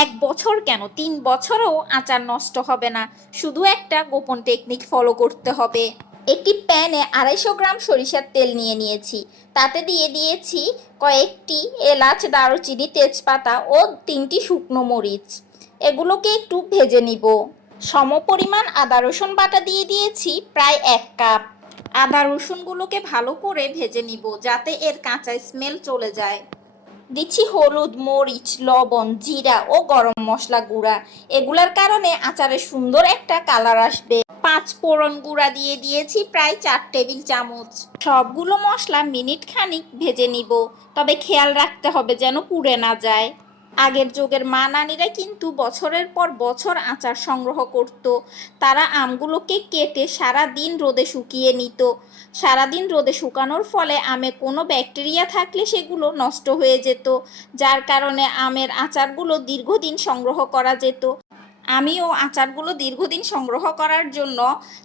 1 বছর কেন, 3 বছরেও আচার নষ্ট হবে না। শুধু একটা গোপন টেকনিক ফলো করতে হবে। একটি প্যানে 250 গ্রাম সরিষার তেল নিয়ে নিয়েছি। তাতে দিয়ে দিয়েছি কয়েকটি এলাচ, দারুচিনি, তেজপাতা ও 3টি শুকনো মরিচ। এগুলোকে একটু ভেজে নিব। সমপরিমাণ আদা রসুন বাটা দিয়ে দিয়েছি প্রায় 1 কাপ। আদা রসুনগুলোকে ভালো করে ভেজে নিব যাতে এর কাঁচা স্মেল চলে যায়। দিচ্ছি হলুদ, মরিচ, লবণ, জিরা ও গরম মশলা গুঁড়া। এগুলোর কারণে আচারে সুন্দর একটা কালার আসবে। 5 ফোড়ন গুঁড়া দিয়ে দিয়েছি প্রায় 4 টেবিল চামচ। সবগুলো মশলা মিনিট খানিক ভেজে নিব, তবে খেয়াল রাখতে হবে যেন পুড়ে না যায়। আগের যুগের মা নানিরা কিন্তু বছরের পর বছর আচার সংগ্রহ করত। তারা আমগুলোকে কেটে সারা দিন রোদে শুকিয়ে নিত। সারাদিন রোদে শুকানোর ফলে আমে কোনো ব্যাকটেরিয়া থাকলে সেগুলো নষ্ট হয়ে যেত, যার কারণে আমের আচারগুলো দীর্ঘদিন সংগ্রহ করা যেত। আমিও আচারগুলো দীর্ঘদিন সংগ্রহ করার জন্য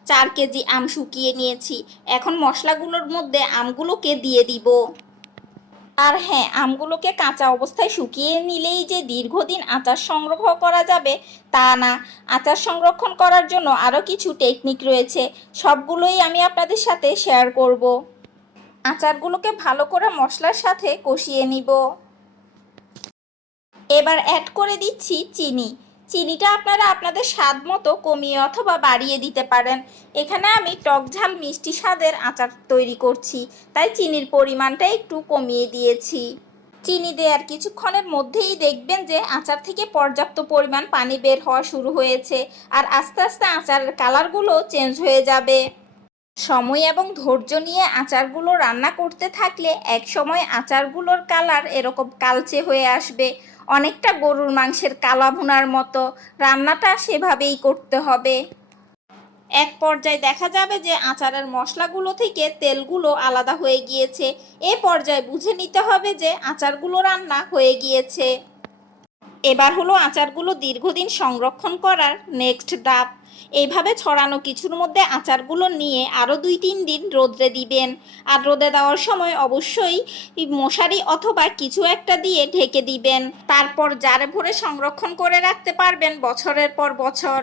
4 কেজি আম শুকিয়ে নিয়েছি। এখন মশলাগুলোর মধ্যে আমগুলোকে দিয়ে দিব। আর হ্যাঁ, আমগুলোকে কাঁচা অবস্থায় শুকিয়ে নিলেই যে দীর্ঘদিন আচার সংগ্রহ করা যাবে তা না। আচার সংরক্ষণ করার জন্য আরও কিছু টেকনিক রয়েছে, সবগুলোই আমি আপনাদের সাথে শেয়ার করব। আচারগুলোকে ভালো করে মশলার সাথে কষিয়ে নিব। এবার অ্যাড করে দিচ্ছি চিনি। চিনিটা আপনারা আপনাদের স্বাদ মতো কমিয়ে অথবা বাড়িয়ে দিতে পারেন। এখানে আমি টক ঝাল মিষ্টি স্বাদের আচার তৈরি করছি, তাই চিনির পরিমাণটা একটু কমিয়ে দিয়েছি। চিনি দেওয়ার কিছুক্ষণের মধ্যেই দেখবেন যে আচার থেকে পর্যাপ্ত পরিমাণ পানি বের হওয়া শুরু হয়েছে, আর আস্তে আস্তে আচারের কালারগুলো চেঞ্জ হয়ে যাবে। সময় এবং ধৈর্য নিয়ে আচারগুলো রান্না করতে থাকলে এক সময় আচারগুলোর কালার এরকম কালচে হয়ে আসবে, অনেকটা গরুর মাংসের কালা ভুনার মতো। রান্নাটা সেভাবেই করতে হবে। এক পর্যায়ে দেখা যাবে যে আচারের মশলাগুলো থেকে তেলগুলো আলাদা হয়ে গিয়েছে। এ পর্যায়ে বুঝে নিতে হবে যে আচারগুলো রান্না হয়ে গিয়েছে। এবার হলো আচারগুলো দীর্ঘদিন সংরক্ষণ করার নেক্সট ধাপ। এইভাবে ছড়ানো কিছুর মধ্যে আচারগুলো নিয়ে আরও 2-3 দিন রোদে দিবেন। আর রোদে দেওয়ার সময় অবশ্যই মশারি অথবা কিছু একটা দিয়ে ঢেকে দিবেন। তারপর জারে ভরে সংরক্ষণ করে রাখতে পারবেন বছরের পর বছর।